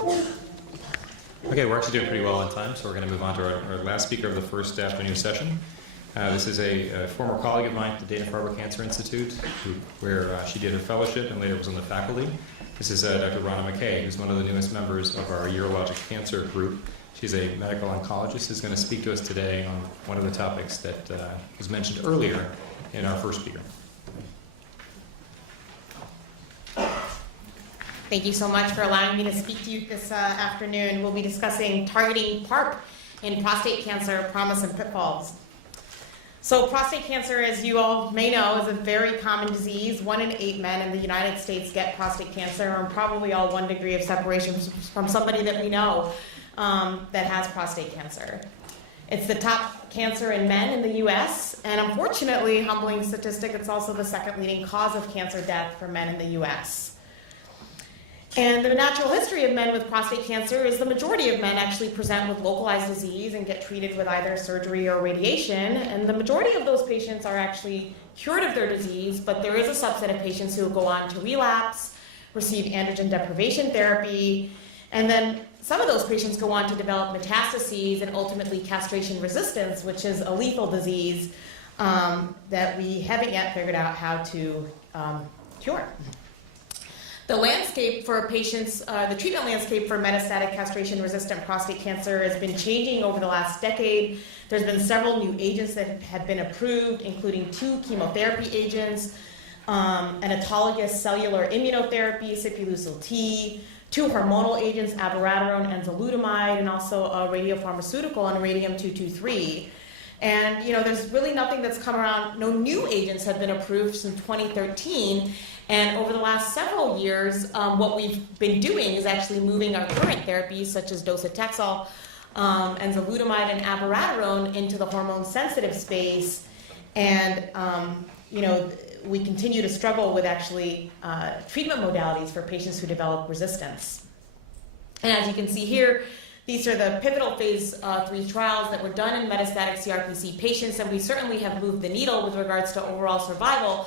Okay, we're actually doing pretty well on time, so we're going to move on to our last speaker of the first afternoon session. This is a former colleague of mine at the Dana-Farber Cancer Institute, where she did her fellowship and later was on the faculty. This is Dr. Rana McKay, who's one of the newest members of our urologic cancer group. She's a medical oncologist who's going to speak to us today on one of the topics that was mentioned earlier in our first speaker. Thank you so much for allowing me to speak to you this afternoon. We'll be discussing targeting PARP in prostate cancer, promise and pitfalls. So prostate cancer, as you all may know, is a very common disease. 1 in 8 men in the United States get prostate cancer, and probably all 1 degree of separation from somebody that we know that has prostate cancer. It's the top cancer in men in the US, and unfortunately, humbling statistic, it's also the second leading cause of cancer death for men in the US. And the natural history of men with prostate cancer is the majority of men actually present with localized disease and get treated with either surgery or radiation. And the majority of those patients are actually cured of their disease, but there is a subset of patients who go on to relapse, receive androgen deprivation therapy, and then some of those patients go on to develop metastases and ultimately castration resistance, which is a lethal disease that we haven't yet figured out how to cure. The landscape for patients, the treatment landscape for metastatic castration-resistant prostate cancer has been changing over the last decade. There's been several new agents that have been approved, including 2 chemotherapy agents, an autologous cellular immunotherapy, Sipuleucel T, 2 hormonal agents, abiraterone and enzalutamide, and also a radiopharmaceutical and radium-223. And there's really nothing that's come around. No new agents have been approved since 2013. And over the last several years, what we've been doing is actually moving our current therapies, such as docetaxel, enzalutamide, and abiraterone, into the hormone-sensitive space. And we continue to struggle with actually treatment modalities for patients who develop resistance. And as you can see here, these are the pivotal phase 3 trials that were done in metastatic CRPC patients, and we certainly have moved the needle with regards to overall survival,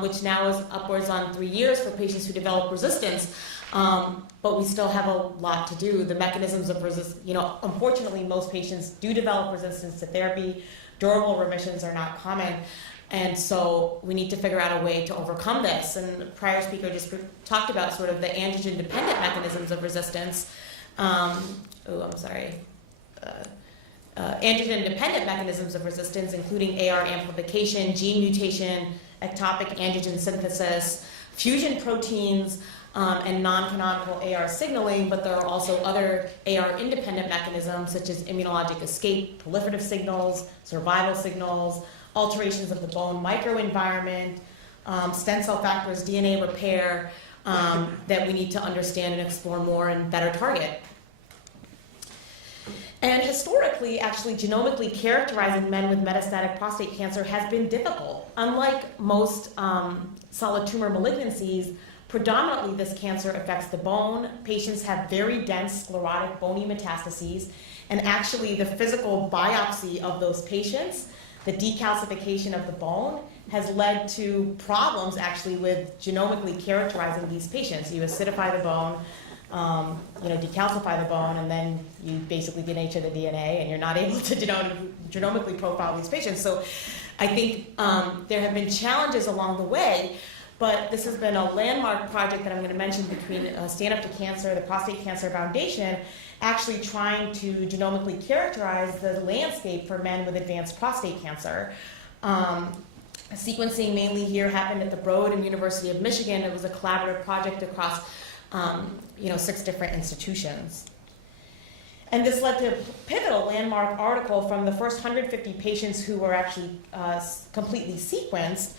which now is upwards on 3 years for patients who develop resistance, but we still have a lot to do. The mechanisms of resistance, unfortunately most patients do develop resistance to therapy. Durable remissions are not common, and so we need to figure out a way to overcome this. And the prior speaker just talked about sort of the androgen-dependent mechanisms of resistance. Androgen-dependent mechanisms of resistance, including AR amplification, gene mutation, ectopic androgen synthesis, fusion proteins, and non-canonical AR signaling, but there are also other AR-independent mechanisms such as immunologic escape, proliferative signals, survival signals, alterations of the bone microenvironment, stem cell factors, DNA repair, that we need to understand and explore more and better target. And historically, actually genomically characterizing men with metastatic prostate cancer has been difficult. Unlike most solid tumor malignancies, predominantly this cancer affects the bone. Patients have very dense sclerotic bony metastases, and actually the physical biopsy of those patients, the decalcification of the bone, has led to problems actually with genomically characterizing these patients. You acidify the bone, decalcify the bone, and then you basically denature the DNA, and you're not able to genomically profile these patients. So I think there have been challenges along the way, but this has been a landmark project that I'm going to mention between Stand Up to Cancer, the Prostate Cancer Foundation, actually trying to genomically characterize the landscape for men with advanced prostate cancer. Sequencing mainly here happened at the Broad and University of Michigan. It was a collaborative project across 6 different institutions. And this led to a pivotal landmark article from the first 150 patients who were actually completely sequenced.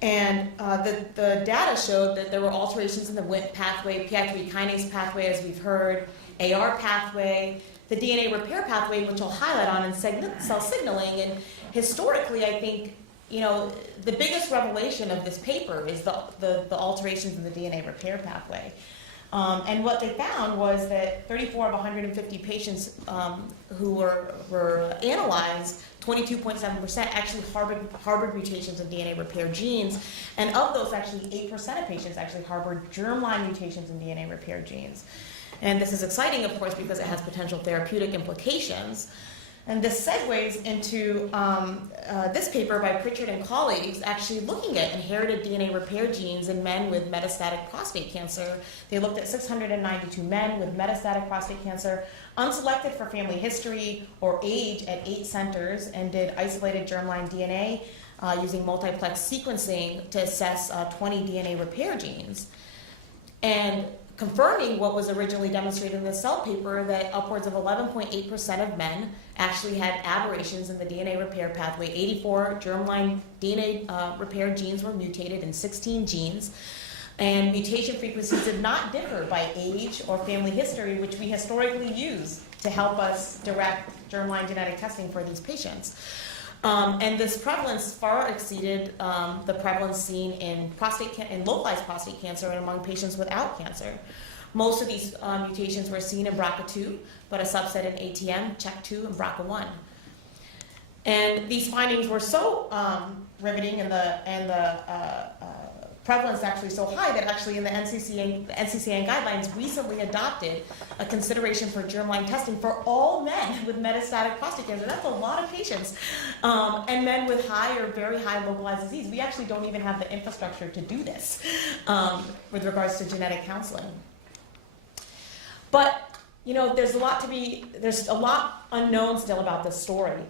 And the data showed that there were alterations in the WNT pathway, PI3 kinase pathway, as we've heard, AR pathway, the DNA repair pathway, which I'll highlight on, and cell signaling. And historically, I think, the biggest revelation of this paper is the alterations in the DNA repair pathway. And what they found was that 34 of 150 patients who were analyzed, 22.7% actually harbored mutations in DNA repair genes. And of those, actually 8% of patients actually harbored germline mutations in DNA repair genes. And this is exciting, of course, because it has potential therapeutic implications. And this segues into this paper by Pritchard and colleagues actually looking at inherited DNA repair genes in men with metastatic prostate cancer. They looked at 692 men with metastatic prostate cancer, unselected for family history or age at 8 centers, and did isolated germline DNA using multiplex sequencing to assess 20 DNA repair genes. And confirming what was originally demonstrated in the Cell paper, that upwards of 11.8% of men actually had aberrations in the DNA repair pathway. 84 germline DNA repair genes were mutated in 16 genes, and mutation frequencies did not differ by age or family history, which we historically use to help us direct germline genetic testing for these patients. And this prevalence far exceeded the prevalence seen in localized prostate cancer and among patients without cancer. Most of these mutations were seen in BRCA2, but a subset in ATM, CHEK2, and BRCA1. And these findings were so riveting, and the prevalence actually so high that actually in the NCCN guidelines recently adopted a consideration for germline testing for all men with metastatic prostate cancer. That's a lot of patients. And men with high or very high localized disease. We actually don't even have the infrastructure to do this with regards to genetic counseling. But, you know, there's a lot unknown still about this story.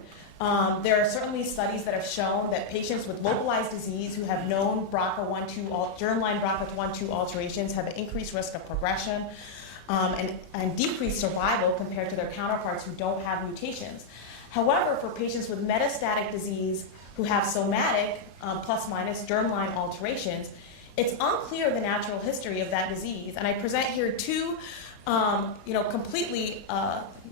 There are certainly studies that have shown that patients with localized disease who have known germline BRCA1/2 alterations have an increased risk of progression and decreased survival compared to their counterparts who don't have mutations. However, for patients with metastatic disease who have somatic plus minus germline alterations, it's unclear the natural history of that disease. And I present here two completely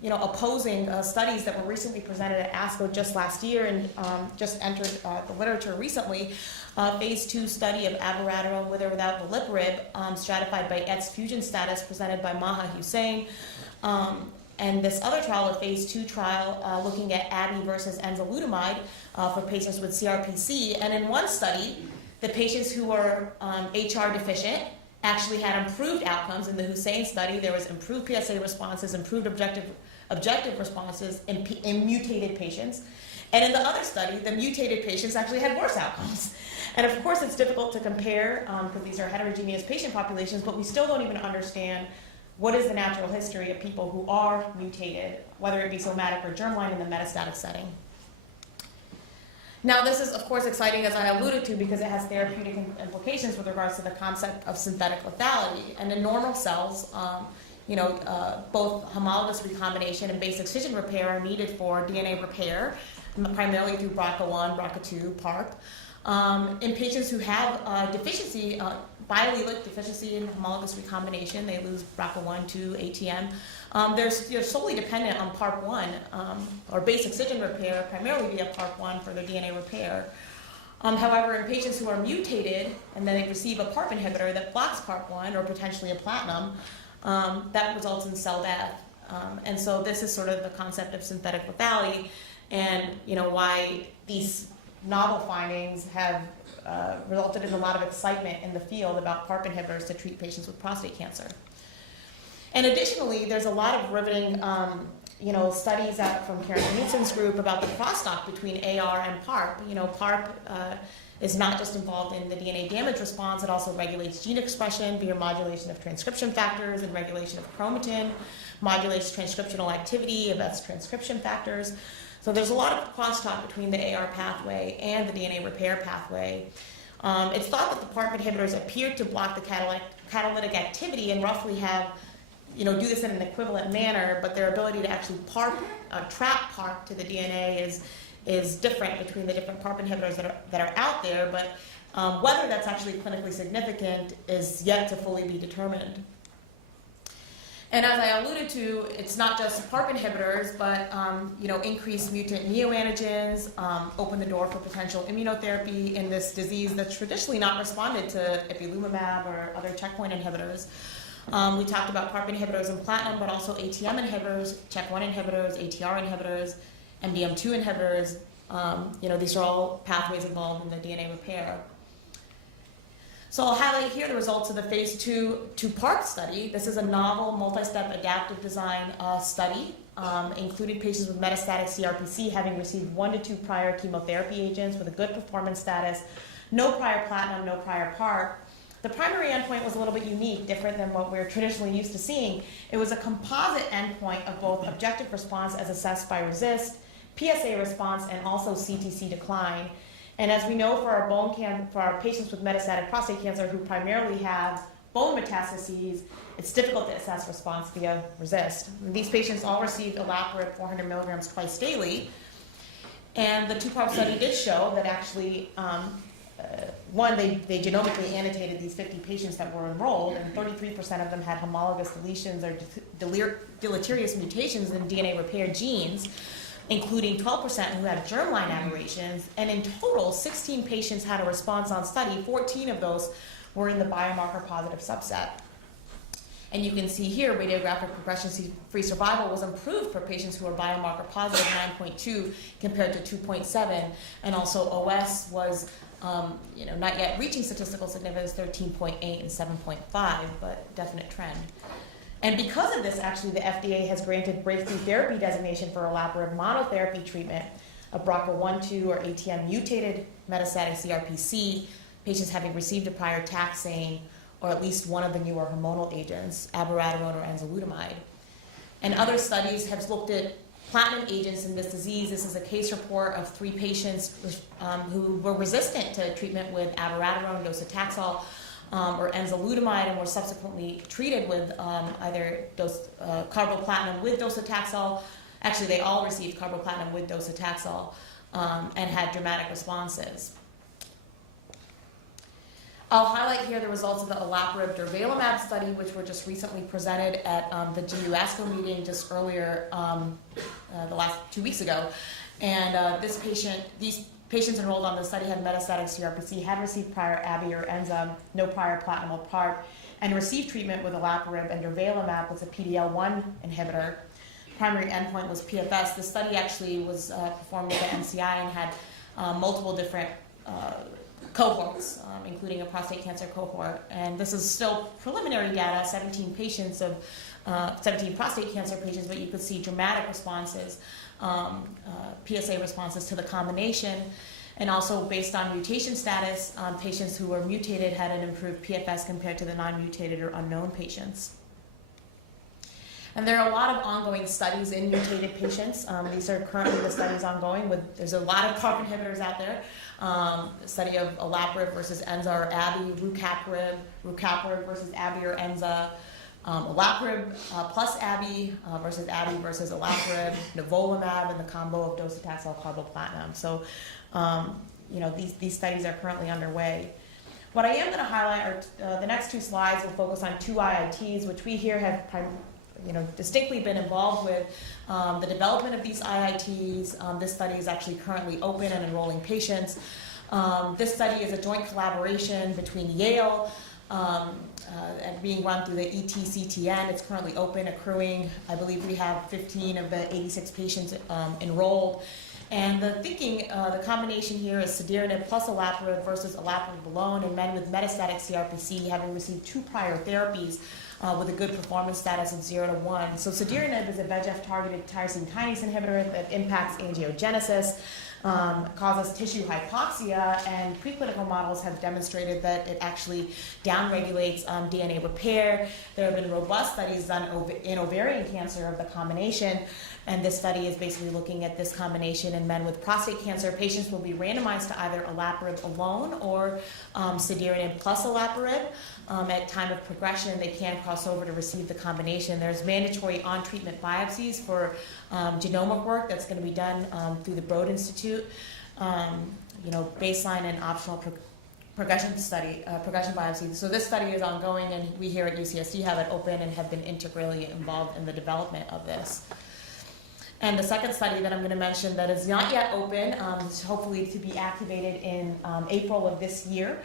opposing studies that were recently presented at ASCO just last year and just entered the literature recently. Phase 2 study of abiraterone with or without veliparib, stratified by ETS fusion status, presented by Maha Hussain. And this other trial, a phase 2 trial, looking at Abi versus enzalutamide for patients with CRPC. And in one study, the patients who were HR deficient actually had improved outcomes. In the Hussain study, there was improved PSA responses, improved objective responses in mutated patients. And in the other study, the mutated patients actually had worse outcomes. And of course, it's difficult to compare because these are heterogeneous patient populations, but we still don't even understand what is the natural history of people who are mutated, whether it be somatic or germline in the metastatic setting. Now, this is, of course, exciting, as I alluded to, because it has therapeutic implications with regards to the concept of synthetic lethality. And in normal cells, both homologous recombination and base excision repair are needed for DNA repair, primarily through BRCA1, BRCA2, PARP. In patients who have deficiency, biallelic deficiency in homologous recombination, they lose BRCA1 to ATM. They're solely dependent on PARP1 or base excision repair, primarily via PARP1 for their DNA repair. However, in patients who are mutated and then they receive a PARP inhibitor that blocks PARP1 or potentially a platinum, that results in cell death. And so this is sort of the concept of synthetic lethality, and why these novel findings have resulted in a lot of excitement in the field about PARP inhibitors to treat patients with prostate cancer. And additionally, there's a lot of riveting studies out from Karen Knudsen's group about the crosstalk between AR and PARP. PARP is not just involved in the DNA damage response, it also regulates gene expression via modulation of transcription factors and regulation of chromatin, modulates transcriptional activity of its transcription factors. So there's a lot of crosstalk between the AR pathway and the DNA repair pathway. It's thought that the PARP inhibitors appear to block the catalytic activity and roughly have, do this in an equivalent manner, but their ability to actually trap PARP to the DNA is different between the different PARP inhibitors that are out there, but whether that's actually clinically significant is yet to fully be determined. And as I alluded to, it's not just PARP inhibitors, but increased mutant neoantigens open the door for potential immunotherapy in this disease that's traditionally not responded to ipilimumab or other checkpoint inhibitors. We talked about PARP inhibitors and platinum, but also ATM inhibitors, CHEK1 inhibitors, ATR inhibitors, MDM2 inhibitors. These are all pathways involved in the DNA repair. So I'll highlight here the results of the phase 2 PARP study. This is a novel multi-step adaptive design study, including patients with metastatic CRPC having received 1 to 2 prior chemotherapy agents with a good performance status, no prior platinum, no prior PARP. The primary endpoint was a little bit unique, different than what we're traditionally used to seeing. It was a composite endpoint of both objective response as assessed by RECIST, PSA response, and also CTC decline. And as we know, for our patients with metastatic prostate cancer who primarily have bone metastases, it's difficult to assess response via RECIST. These patients all received olaparib 400 milligrams twice daily. And the 2-part study did show that actually, they genomically annotated these 50 patients that were enrolled, and 33% of them had homologous deletions or deleterious mutations in DNA repair genes, including 12% who had germline aberrations, and in total, 16 patients had a response on study. 14 of those were in the biomarker positive subset. And you can see here, radiographic progression-free survival was improved for patients who were biomarker positive, 9.2 compared to 2.7, and also OS was not yet reaching statistical significance, 13.8 and 7.5, but definite trend. And because of this, actually, the FDA has granted breakthrough therapy designation for olaparib monotherapy treatment of BRCA1/2 or ATM mutated metastatic CRPC, patients having received a prior taxane or at least one of the newer hormonal agents, abiraterone or enzalutamide. And other studies have looked at platinum agents in this disease. This is a case report of 3 patients who were resistant to treatment with abiraterone, docetaxel, or enzalutamide, and were subsequently treated with either carboplatin with docetaxel. Actually, they all received carboplatin with docetaxel and had dramatic responses. I'll highlight here the results of the olaparib durvalumab study, which were just recently presented at the GU ASCO meeting just earlier, the last 2 weeks ago. And these patients enrolled on the study had metastatic CRPC, had received prior Abi or Enza, no prior platinum or PARP, and received treatment with olaparib and durvalumab with a PD-L1 inhibitor. Primary endpoint was PFS. The study actually was performed with the NCI and had multiple different cohorts, including a prostate cancer cohort. And this is still preliminary data, 17 prostate cancer patients, but you could see dramatic responses, PSA responses to the combination. And also based on mutation status, patients who were mutated had an improved PFS compared to the non-mutated or unknown patients. And there are a lot of ongoing studies in mutated patients. These are currently the studies ongoing. There's a lot of PARP inhibitors out there. The study of olaparib versus Enza or Abi, rucaparib versus Abi or Enza, olaparib plus Abi versus olaparib, nivolumab, and the combo of docetaxel carboplatin. So, these studies are currently underway. What I am going to highlight are the next 2 slides will focus on 2 IITs, which we here have distinctly been involved with the development of these IITs. This study is actually currently open and enrolling patients. This study is a joint collaboration between Yale and being run through the ETCTN. It's currently open, accruing. I believe we have 15 of the 86 patients enrolled. And the thinking, the combination here is cediranib plus olaparib versus olaparib alone in men with metastatic CRPC having received 2 prior therapies with a good performance status of 0 to 1. So cediranib is a VEGF-targeted tyrosine kinase inhibitor that impacts angiogenesis, causes tissue hypoxia, and preclinical models have demonstrated that it actually downregulates DNA repair. There have been robust studies done in ovarian cancer of the combination, and this study is basically looking at this combination in men with prostate cancer. Patients will be randomized to either olaparib alone or cediranib plus olaparib. At time of progression, they can cross over to receive the combination. There's mandatory on-treatment biopsies for genomic work that's going to be done through the Broad Institute. Baseline and optional progression biopsy. So this study is ongoing, and we here at UCSD have it open and have been integrally involved in the development of this. And the second study that I'm going to mention that is not yet open, hopefully to be activated in April of this year,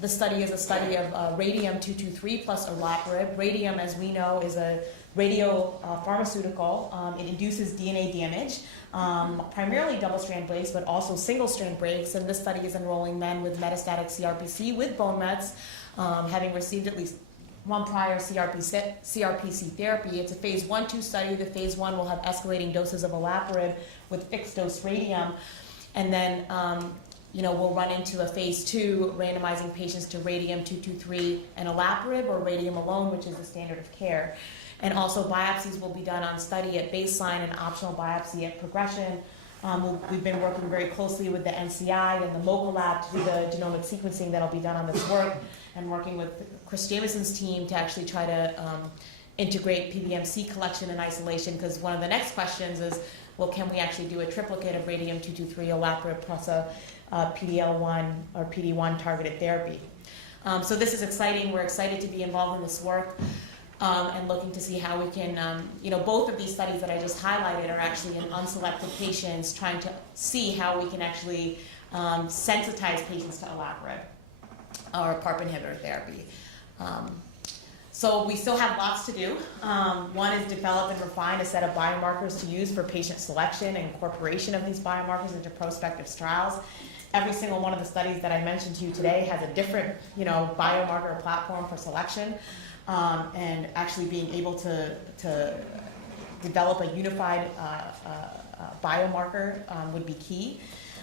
the study is a study of radium-223 plus olaparib. Radium, as we know, is a radio pharmaceutical. It induces DNA damage, primarily double-strand breaks, but also single-strand breaks. And this study is enrolling men with metastatic CRPC with bone mets, having received at least one prior CRPC therapy. It's a phase 1-2 study. The phase 1 will have escalating doses of olaparib with fixed-dose radium. And then we'll run into a phase 2, randomizing patients to radium-223 and olaparib, or radium alone, which is the standard of care. And also biopsies will be done on study at baseline and optional biopsy at progression. We've been working very closely with the NCI and the MOCA lab to do the genomic sequencing that'll be done on this work, and working with Chris Jamison's team to actually try to integrate PBMC collection and isolation, because one of the next questions is, well, can we actually do a triplicate of radium-223 olaparib plus a PD-L1 or PD-1 targeted therapy? So this is exciting. We're excited to be involved in this work. And looking to see how we can, both of these studies that I just highlighted are actually in unselected patients, trying to see how we can actually sensitize patients to olaparib or PARP inhibitor therapy. So we still have lots to do. One is develop and refine a set of biomarkers to use for patient selection and incorporation of these biomarkers into prospective trials. Every single one of the studies that I mentioned to you today has a different, biomarker platform for selection. And actually being able to develop a unified biomarker would be key.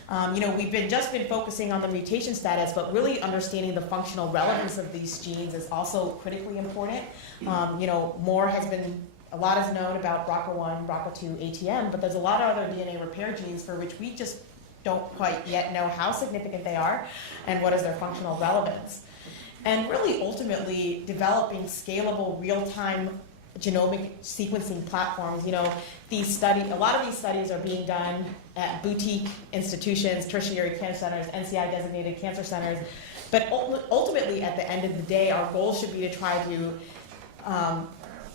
We've just been focusing on the mutation status, but really understanding the functional relevance of these genes is also critically important. A lot is known about BRCA1, BRCA2, ATM, but there's a lot of other DNA repair genes for which we just don't quite yet know how significant they are and what is their functional relevance. And really ultimately developing scalable real-time genomic sequencing platforms. A lot of these studies are being done at boutique institutions, tertiary cancer centers, NCI designated cancer centers. But ultimately at the end of the day, our goal should be to try to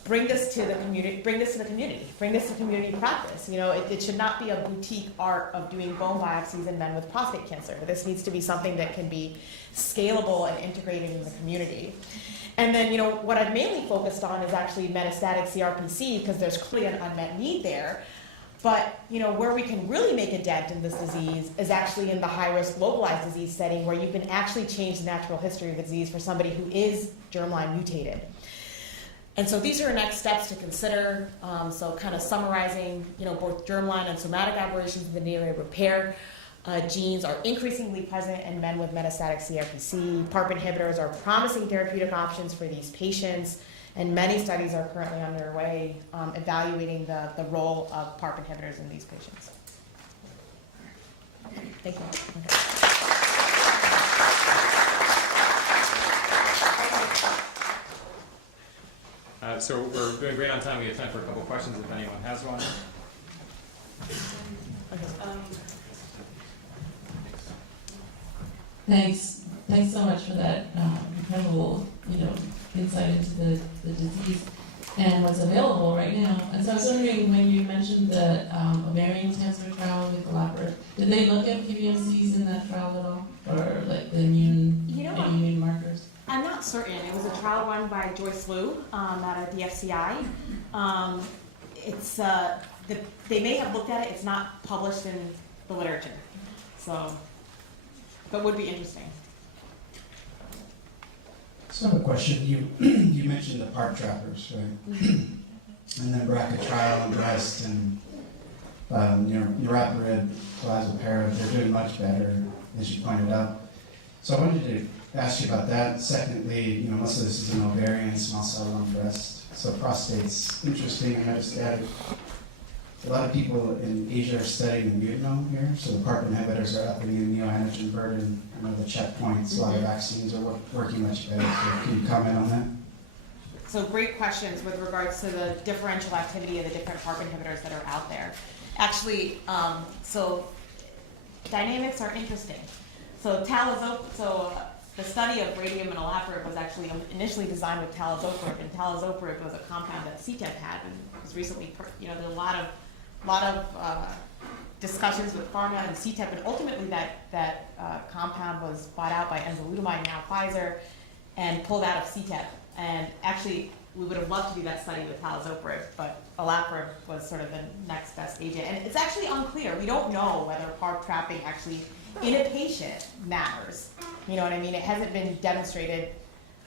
bring this to the community, bring this to community practice. It should not be a boutique art of doing bone biopsies in men with prostate cancer. This needs to be something that can be scalable and integrated in the community. And then, what I've mainly focused on is actually metastatic CRPC, because there's clearly an unmet need there. But, where we can really make a dent in this disease is actually in the high-risk localized disease setting, where you can actually change the natural history of the disease for somebody who is germline mutated. And so these are our next steps to consider. So kind of summarizing, both germline and somatic aberrations in the DNA repair genes are increasingly present in men with metastatic CRPC. PARP inhibitors are promising therapeutic options for these patients, and many studies are currently underway evaluating the role of PARP inhibitors in these patients. Thank you. Okay. So we're doing great on time. We have time for a couple questions if anyone has one. Thanks so much for that incredible, insight into the disease and what's available right now. And so I was wondering, when you mentioned the ovarian cancer trial with olaparib, did they look at PBMCs in that trial at all, or like the immune markers? I'm not certain. It was a trial run by Joyce Liu out at the FCI. They may have looked at it. It's not published in the literature, but would be interesting. So I have a question. You mentioned the PARP trappers, right? Mm-hmm. And then BRCA trial and breast and niraparib, clazoparib, they're doing much better, as you pointed out. So I wanted to ask you about that. Secondly, most of this is in ovarian, small cell lung, breast. So prostate's interesting. I noticed that a lot of people in Asia are studying the mutinome here. So the PARP inhibitors are upping the neoantigen burden. The checkpoints, a lot of vaccines are working much better. So can you comment on that? So great questions with regards to the differential activity of the different PARP inhibitors that are out there. Actually, so dynamics are interesting. So the study of radium and olaparib was actually initially designed with talazoparib, and talazoparib was a compound that CTEP had and was recently, there's a lot of discussions with pharma and CTEP, and ultimately that compound was bought out by enzalutamide, now Pfizer, and pulled out of CTEP. And actually, we would have loved to do that study with talazoparib, but olaparib was sort of the next best agent. And it's actually unclear. We don't know whether PARP trapping actually in a patient matters. You know what I mean? It hasn't been demonstrated.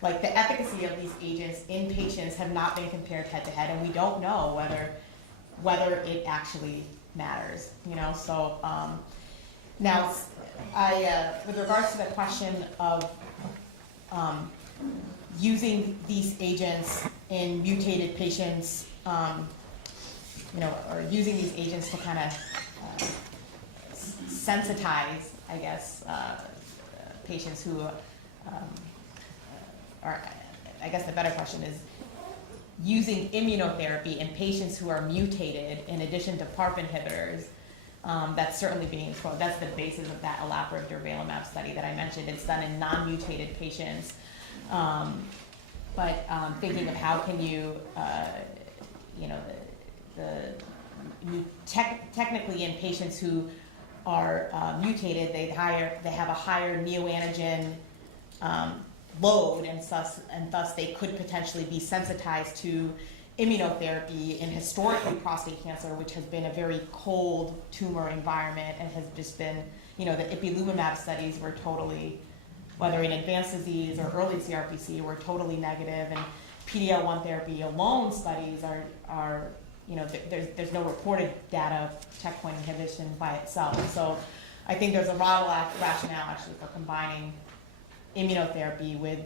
Like, the efficacy of these agents in patients have not been compared head to head, and we don't know whether it actually matters. You know, so now with regards to the question of using these agents in mutated patients, you know, or using these agents to kind of sensitize, I guess, patients who are, I guess the better question is, using immunotherapy in patients who are mutated in addition to PARP inhibitors. That's certainly being explored. That's the basis of that olaparib durvalumab study that I mentioned. It's done in non-mutated patients. But thinking of how can you, you know, technically in patients who are mutated, they have a higher neoantigen load, and thus they could potentially be sensitized to immunotherapy in historically prostate cancer, which has been a very cold tumor environment and has just been, you know, the ipilimumab studies were totally, whether in advanced disease or early CRPC, were totally negative, and PD-L1 therapy alone studies are you know, there's no reported data of checkpoint inhibition by itself. So I think there's a lot of rationale actually for combining immunotherapy with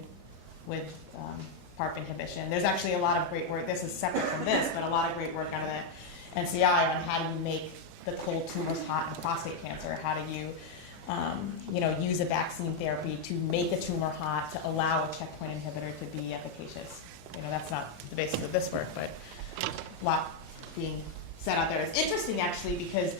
PARP inhibition. There's actually a lot of great work, this is separate from this, but a lot of great work out of the NCI on how do you make the cold tumors hot in prostate cancer. How do you, you know, use a vaccine therapy to make a tumor hot to allow a checkpoint inhibitor to be efficacious. You know, that's not the basis of this work, but a lot being said out there. It's interesting actually because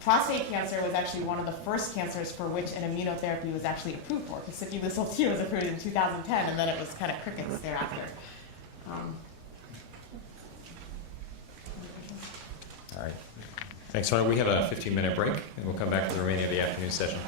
prostate cancer was actually one of the first cancers for which an immunotherapy was actually approved for, because Sipuleucel-T was approved in 2010, and then it was kind of crickets thereafter. All right. Thanks. So we have a 15-minute break, and we'll come back for the remaining of the afternoon session.